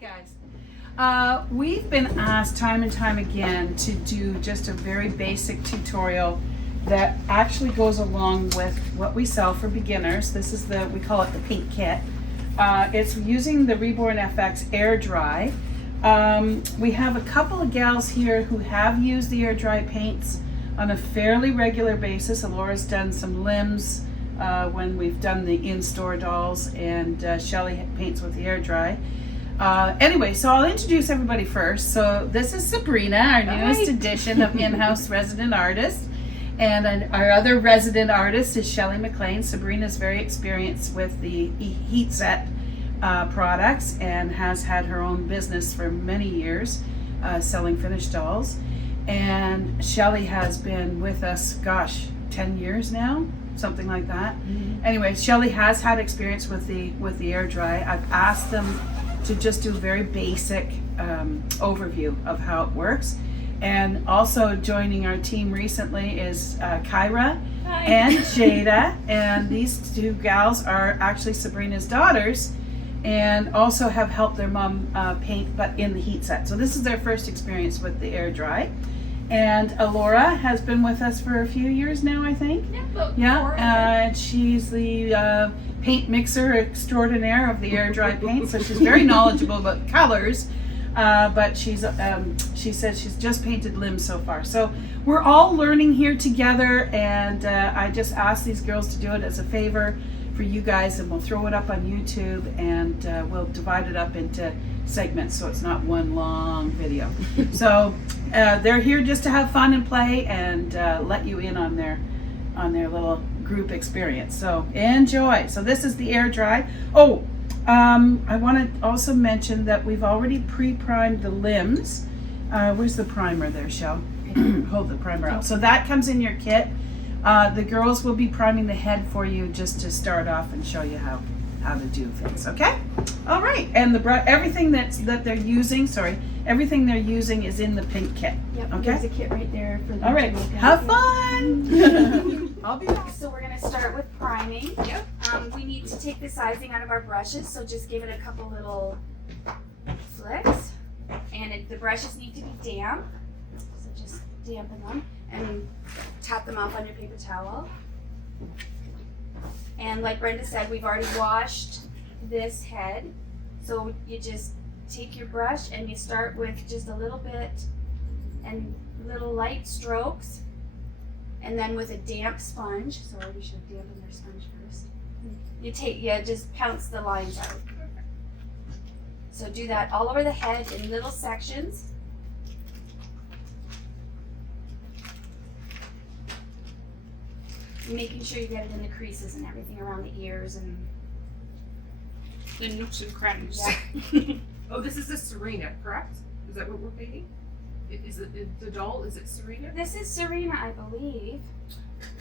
guys. We've been asked time and time again to do just a very basic tutorial that actually goes along with what we sell for beginners. This is we call it the paint kit. It's using the RebornFX air dry. We have a couple of gals here who have used the air dry paints on a fairly regular basis. Alora's done some limbs when we've done the in-store dolls, and Shelly paints with the air dry. Anyway, so I'll introduce everybody first. So this is Sabrina, our newest addition of in-house resident artist. And our other resident artist is Shelly McLean. Sabrina's very experienced with the heat set products and has had her own business for many years selling finished dolls. And Shelly has been with us, 10 years now, something like that. Mm-hmm. Anyway, Shelly has had experience with the air dry. I've asked them to just do a very basic overview of how it works. And also joining our team recently is Kyra and Jada. And these two gals are actually Sabrina's daughters and also have helped their mom paint, but in the heat set. So this is their first experience with the air dry. And Alora has been with us for a few years now, I think. And she's the paint mixer extraordinaire of the air dry paint. So she's very knowledgeable about colors. But she said she's just painted limbs so far. So we're all learning here together, and I just asked these girls to do it as a favor for you guys, and we'll throw it up on YouTube, and we'll divide it up into segments so it's not one long video. So they're here just to have fun and play and let you in on their little group experience. So enjoy. So this is the air dry. I want to also mention that we've already pre-primed the limbs. Where's the primer there, Shell? Hold the primer out. So that comes in your kit. The girls will be priming the head for you just to start off and show you how to do things. Okay? All right. And everything that they're using, everything they're using is in the pink kit. Yep. Okay. There's a kit right there for them. All right. Have fun. I'll be back. So we're going to start with priming. Yep. We need to take the sizing out of our brushes, so just give it a couple little flicks. And the brushes need to be damp, so just dampen them and tap them off on your paper towel. And like Brenda said, we've already washed this head, so you just take your brush and you start with just a little bit and little light strokes. And then with a damp sponge, sorry, we should have dampened our sponge first. You just pounce the lines out. So do that all over the head in little sections. Making sure you get it in the creases and everything around the ears and the nooks and crannies. Yeah. Oh, this is a Serena, correct? Is that what we're painting? Is it the doll? Is it Serena? This is Serena, I believe.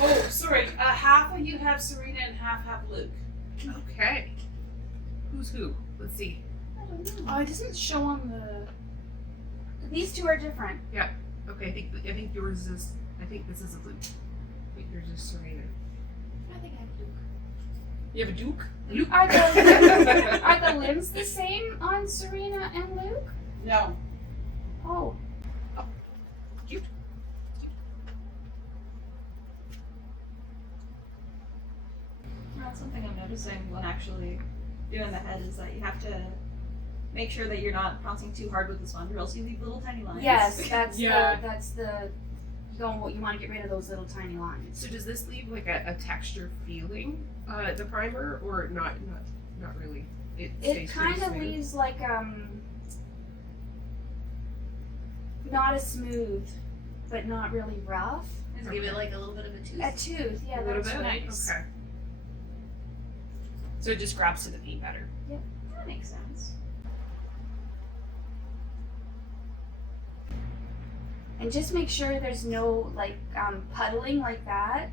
Oh, sorry. Half of you have Serena and half have Luke. Okay. Who's who? Let's see. I don't know. Oh, it doesn't show on the. These two are different. Yeah. Okay. I think yours is. I think this is a Luke. I think yours is Serena. I think I have Luke. You have a Duke? Luke. Are the limbs the same on Serena and Luke? No. Oh. Cute. That's something I'm noticing when actually doing the head is that you have to make sure that you're not pouncing too hard with the sponge, or else you leave little tiny lines. Yes, that's you want to get rid of those little tiny lines. So does this leave like a texture feeling, the primer, or not really? It kind of leaves like not as smooth, but not really rough. Just give it like a little bit of a tooth. A tooth, yeah, a little that's bit. nice. Okay. So it just grabs to the paint better. Yep, that makes sense. And just make sure there's no like puddling like that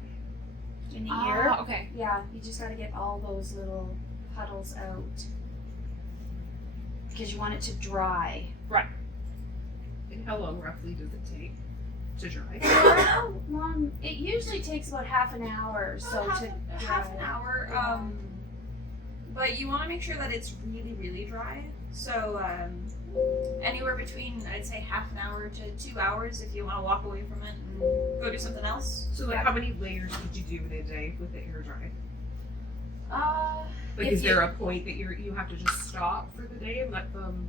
in the ear. Okay. Yeah, you just got to get all those little puddles out because you want it to dry. Right. And how long roughly does it take to dry? How long? It usually takes about half an hour or so to dry. half an hour. but you want to make sure that it's really, really dry. So anywhere between, I'd say, half an hour to 2 hours if you want to walk away from it and go do something else. So like, how many layers would you do in a day with the air dry? Like, If is you- there a point that you have to just stop for the day and let them?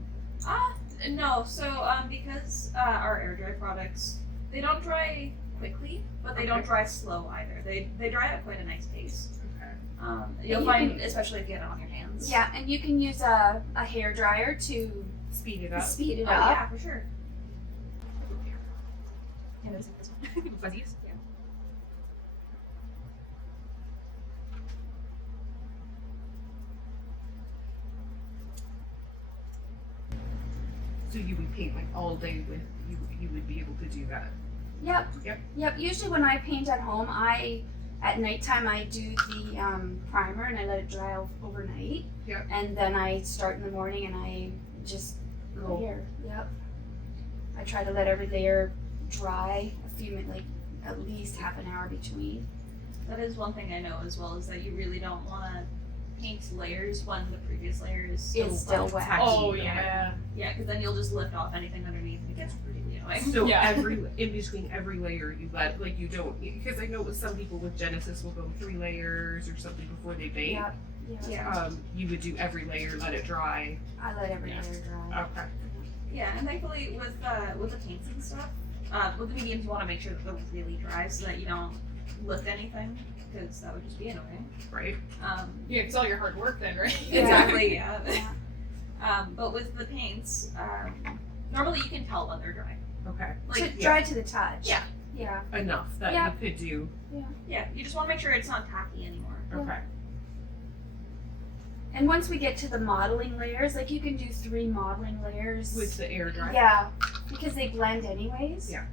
No. So because our air dry products, they don't dry quickly, but they don't dry slow either. They dry at quite a nice pace. Okay. You'll you find, can- especially if you get it on your hands. Yeah, and you can use a hair dryer to Speed it up. speed it Oh, up. yeah, for sure. Yeah, there's like this one. Fuzzies. Yeah. So you would paint like all day with you would be able to do that. Yep. Yep. Usually when I paint at home, at nighttime I do the primer and I let it dry overnight. Yep. And then I start in the morning and I just Go. layer. Yep. I try to let every layer dry a few minutes, like at least half an hour between. That is one thing I know as well, is that you really don't want to paint layers when the previous layer is It's still wet. tacky. Oh yeah. Yeah, because then you'll just lift off anything underneath and it gets really annoying. So Yeah. in between every layer you let, like, you don't, because I know with some people with Genesis will go 3 layers or something before they bake. Yep. Yeah. Yeah. You would do every layer, let it dry. I let every Yeah. layer dry. Okay. Yeah, and thankfully with the paints and stuff, with the mediums you want to make sure that they're really dry so that you don't lift anything, because that would just be annoying. Right. Yeah, it's all your hard work then, right? Yeah. Exactly, yeah. Yeah. But with the paints, normally you can tell when they're dry. Okay. Like, Dry to the touch. Yeah. Yeah. Enough that Yep. you could do. yeah, you just want to make sure it's not tacky anymore. Okay. And once we get to the modeling layers, like you can do 3 modeling layers. With the air dry. Yeah, because they blend anyways. Yeah.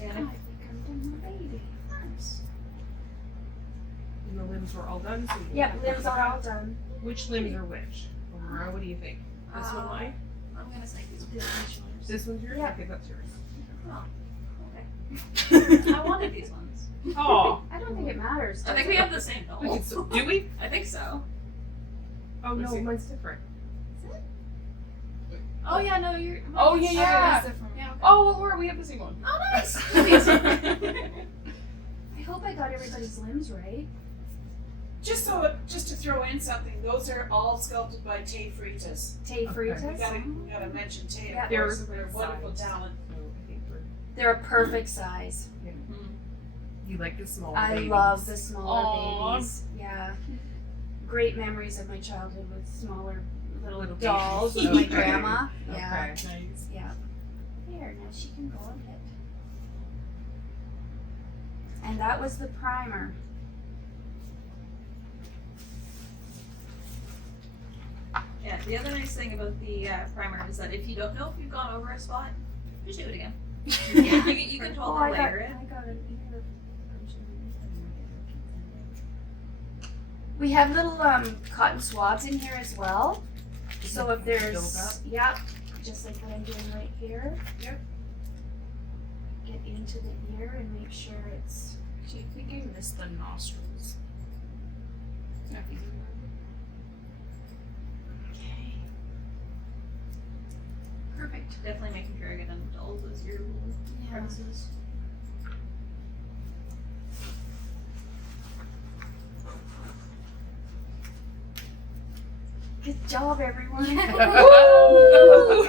Yeah. I think I'm done my baby. Nice. And the limbs were all done. So you Yep, limbs are all done. Which limbs are which? Laura, what do you think? This one mine? I'm gonna say these shoulders. This one's yours? Yeah. Okay, that's yours. Okay. I wanted these ones. Oh. I don't think it matters. I think we have the same goal. Do we? I think so. Oh no, Let's see. mine's different. Oh yeah, no, you're. Oh, yeah, yeah. Yeah. Oh, well, Laura, we have the same one. Oh, nice. I hope I got everybody's limbs right. Just to throw in something, those are all sculpted by Tay Freitas. Tay Okay. Fritas. We gotta mention Tay, Yeah. of course, they're a wonderful talent. So I think They're a perfect size. you like the small I babies. love the smaller Aw. babies. Yeah. Great memories of my childhood with smaller little Little dolls babies. with my Okay. grandma. Yeah. Okay. Nice. Yeah. There, now she can go ahead. And that was the primer. Yeah, the other nice thing about the primer is that if you don't know if you've gone over a spot, just do it again. You can totally layer it. I got it here. We have little cotton swabs in here as well. So if Build up. there's, yep, just like what I'm doing right here. Yep. Get into the ear and make sure it's. I think I missed the nostrils. Okay. Perfect. Definitely making sure I get into all those ear Yeah. crevices. Good job, everyone. Woo!